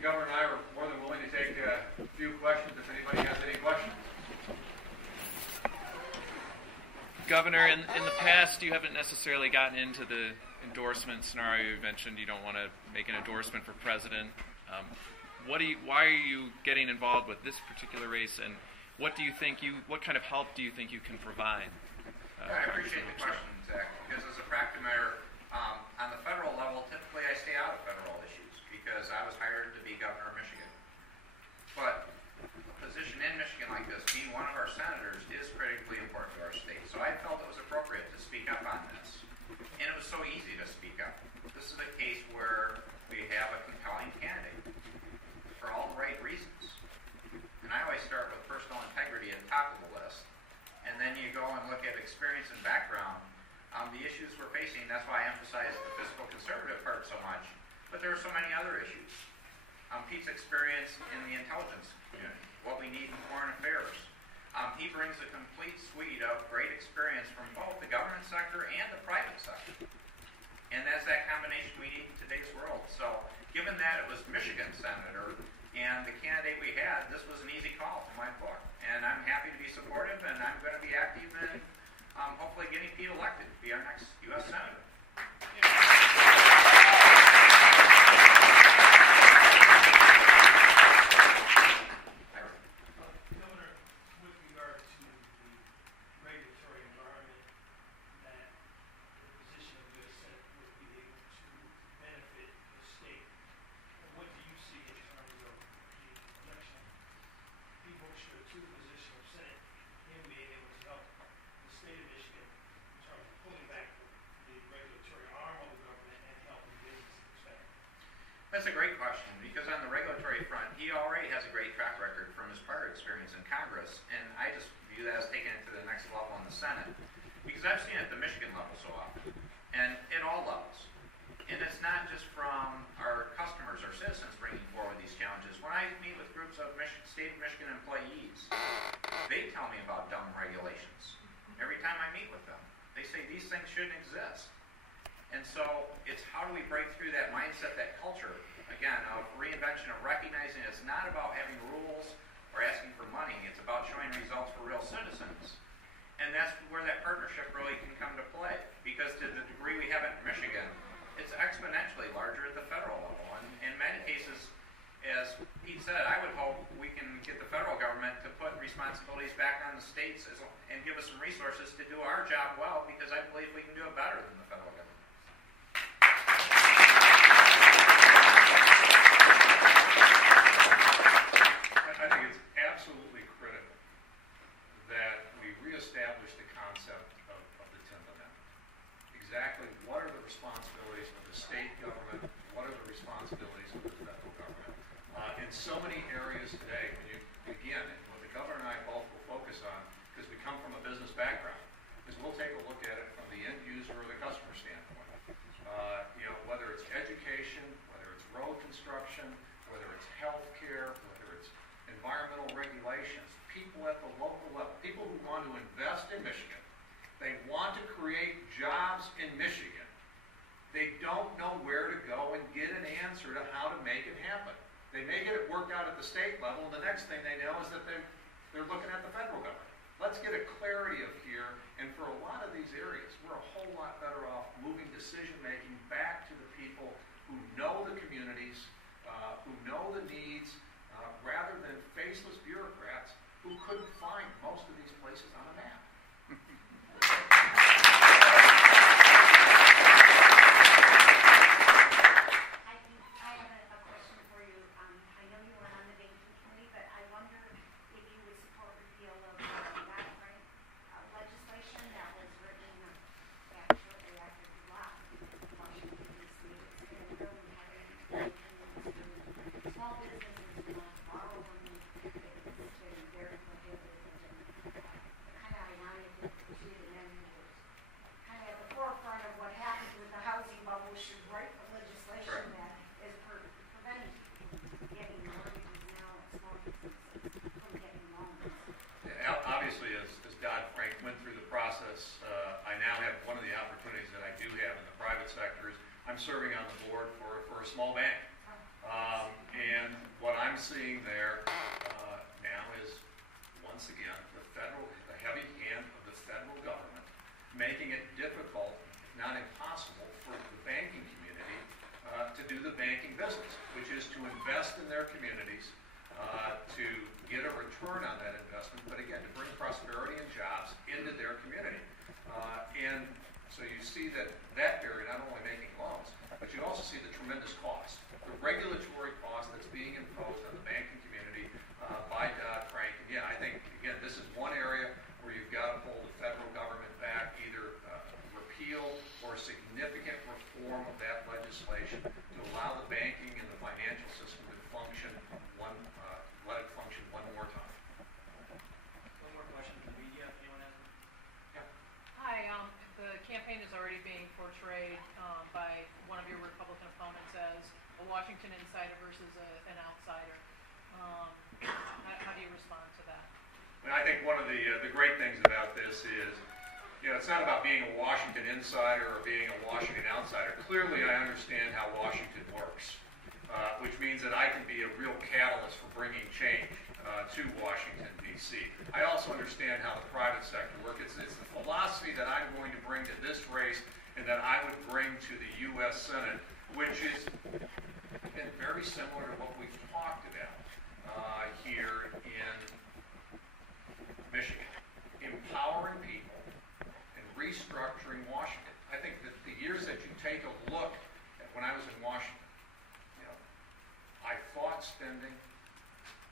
the Governor and I are more than willing to take a few questions if anybody has any questions. Governor, in the past, you haven't necessarily gotten into the endorsement scenario. You mentioned you don't want to make an endorsement for president. Why are you getting involved with this particular race, and what kind of help do you think you can provide? I appreciate the question, Zach, because as a practice matter, on the federal level, typically I stay out of federal issues because I was hired to be governor of Michigan. But a position in Michigan like this, being one of our senators, is critically important to our state. So I felt it was appropriate to speak up on this. And it was so easy to speak up. This is a case where we have a compelling candidate for all the right reasons. And I always start with personal integrity at the top of the list. And then you go and look at experience and background. The issues we're facing, that's why I emphasize the fiscal conservative part so much. But there are so many other issues. Pete's experience in the intelligence community, what we need in foreign affairs. He brings a complete suite of great experience from both the government sector and the private sector. And that's that combination we need in today's world. So given that it was Michigan senator and the candidate we had, this was an easy call for my book. And I'm happy to be supportive, and I'm going to be active in hopefully getting Pete elected to be our next U.S. Senator. That's a great question, because on the regulatory front, he already has a great track record from his prior experience in Congress, and I just view that as taking it to the next level in the Senate, because I've seen it at the Michigan level so often, and at all levels. And it's not just from our customers or citizens bringing forward these challenges. When I meet with groups of state of Michigan employees, they tell me about dumb regulations. Every time I meet with them, they say these things shouldn't exist. And so it's how do we break through that mindset, that culture, again, of reinvention, of recognizing it's not about having rules or asking for money. It's about showing results for real citizens. And that's where that partnership really can come to play. Because to the degree we have it in Michigan, it's exponentially larger at the federal level. And in many cases, as Pete said, I would hope we can get the federal government to put responsibilities back on the states and give us some resources to do our job well, because I believe we can do it better than the federal government. I think it's absolutely critical that we reestablish the concept of the 10th Amendment. Exactly what are the responsibilities of the state government, what are the responsibilities of the federal government. In so many areas today, when you, again, and what the governor and I both will focus on, because we come from a business background, is we'll take a look at it from the end user or the customer standpoint. Whether it's education, whether it's road construction, whether it's healthcare, whether it's environmental regulations, people at the local level, people who want to invest in Michigan, they want to create jobs in Michigan. They don't know where to go and get an answer to how to make it happen. They may get it worked out at the state level, and the next thing they know is that they're looking at the federal government. Let's get a clarity of here, and for a lot of these areas, we're a whole lot better off moving decision-making back to the people who know the communities, who know the needs, rather than faceless bureaucrats who couldn't find most of these places on a map. I have a question for you. I know you weren't on the banking committee, but I wonder if you would support repeal of legislation that was written shortly after the law in Washington, D.C. It's going to really have an impact on small businesses who want to borrow money. It's very prohibitive and kind of ironic that Pete and then was kind of at the forefront of what happened with the housing bubble should write the legislation that is preventing getting mortgages now at small businesses from getting loans. Obviously, as Dodd-Frank went through the process, I now have one of the opportunities that I do have in the private sector is I'm serving on the board for a small bank. And what I'm seeing there now is, once again, the heavy hand of the federal government making it difficult, if not impossible, for the banking community to do the banking business, which is to invest in their communities, to get a return on that investment, but again, to bring prosperity and jobs into their community. And so you see that area not only making loans, but you also see the tremendous cost, the regulatory cost that's being imposed on the banking community by Dodd-Frank. And yeah, I think, again, this is one area where you've got to pull the federal government back, either repeal or significant reform of that legislation to allow the banking and the financial system to function let it function one more time. One more question from the media, if anyone has one. Yeah. Hi, the campaign is already being portrayed by one of your Republican opponents as a Washington insider versus an outsider. How do you respond to that? And I think one of the great things about this is, it's not about being a Washington insider or being a Washington outsider. Clearly, I understand how Washington works, which means that I can be a real catalyst for bringing change to Washington, D.C. I also understand how the private sector works. It's the philosophy that I'm going to bring to this race and that I would bring to the U.S. Senate, which is very similar to what we've talked about here in Michigan. Empowering people and restructuring Washington. I think that the years that you take a look at when I was in Washington, I fought spending.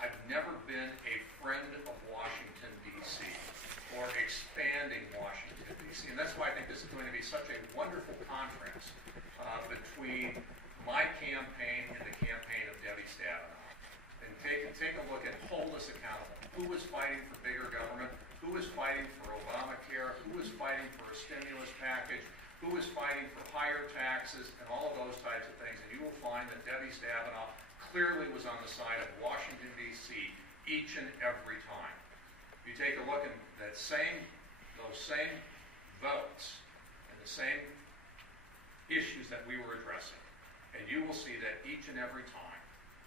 I've never been a friend of Washington, D.C. or expanding Washington, D.C. And that's why I think this is going to be such a wonderful contrast between my campaign and the campaign of Debbie Stabenow. And take a look at hold us accountable. Who was fighting for bigger government? Who was fighting for Obamacare? Who was fighting for a stimulus package? Who was fighting for higher taxes and all of those types of things? And you will find that Debbie Stabenow clearly was on the side of Washington, D.C. each and every time. You take a look at those same votes and the same issues that we were addressing, and you will see that each and every time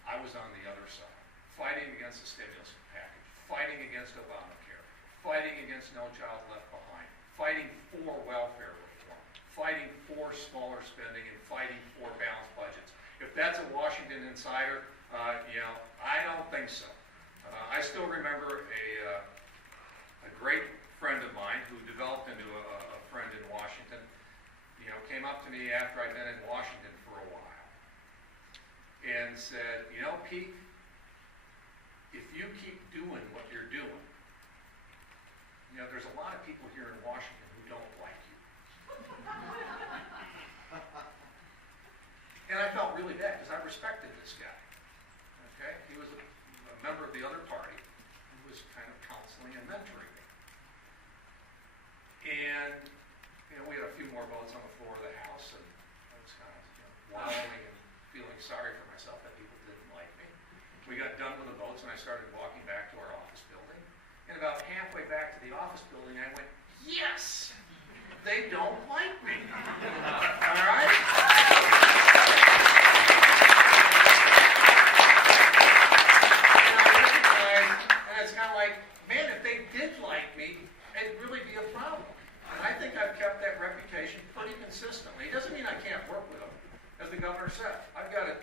I was on the other side, fighting against the stimulus package, fighting against Obamacare, fighting against No Child Left Behind, fighting for welfare reform, fighting for smaller spending, and fighting for balanced budgets. If that's a Washington insider, I don't think so. I still remember a great friend of mine who developed into a friend in Washington, came up to me after I'd been in Washington for a while and said, Pete, if you keep doing what you're doing, there's a lot of people here in Washington who don't like you. And I felt really bad because I respected this guy. Okay? He was a member of the other party who was kind of counseling and mentoring me. And, we had a few more votes on the floor of the House, and I was kind of wallowing and feeling sorry for myself that people didn't like me. We got done with the votes, and I started walking back to our office building. And about halfway back to the office building, I went, yes! They don't like me. All right? And it's kind of like, man, if they did like me, it'd really be a problem. And I think I've kept that reputation pretty consistently. It doesn't mean I can't work with them. As the governor said, I've got a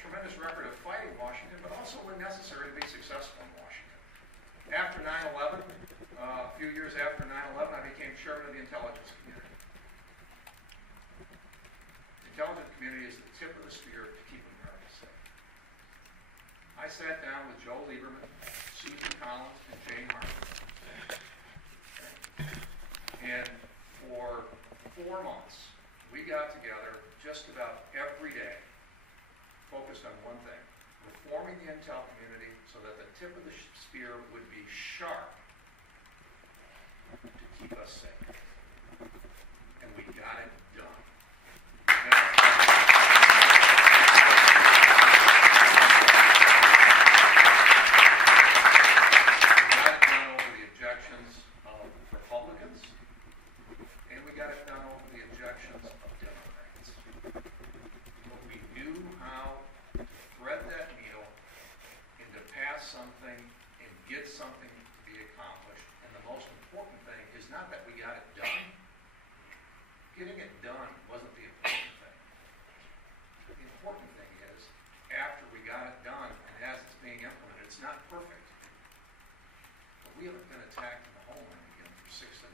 tremendous record of fighting Washington, but also when necessary to be successful in Washington. After 9/11, a few years after 9/11, I became chairman of the intelligence community. The intelligence community is the tip of the spear to keep America safe. I sat down with Joe Lieberman, Susan Collins, and Jane Harper. And for 4 months, we got together just about every day, focused on one thing, reforming the intel community so that the tip of the spear would be sharp to keep us safe. And we got it done. We got it done over the objections of Republicans, and we got it done over the objections of Democrats. But we knew how to thread that needle important thing is, after we got it done and as it's being implemented, it's not perfect. But we haven't been attacked in the homeland again for 6 to 9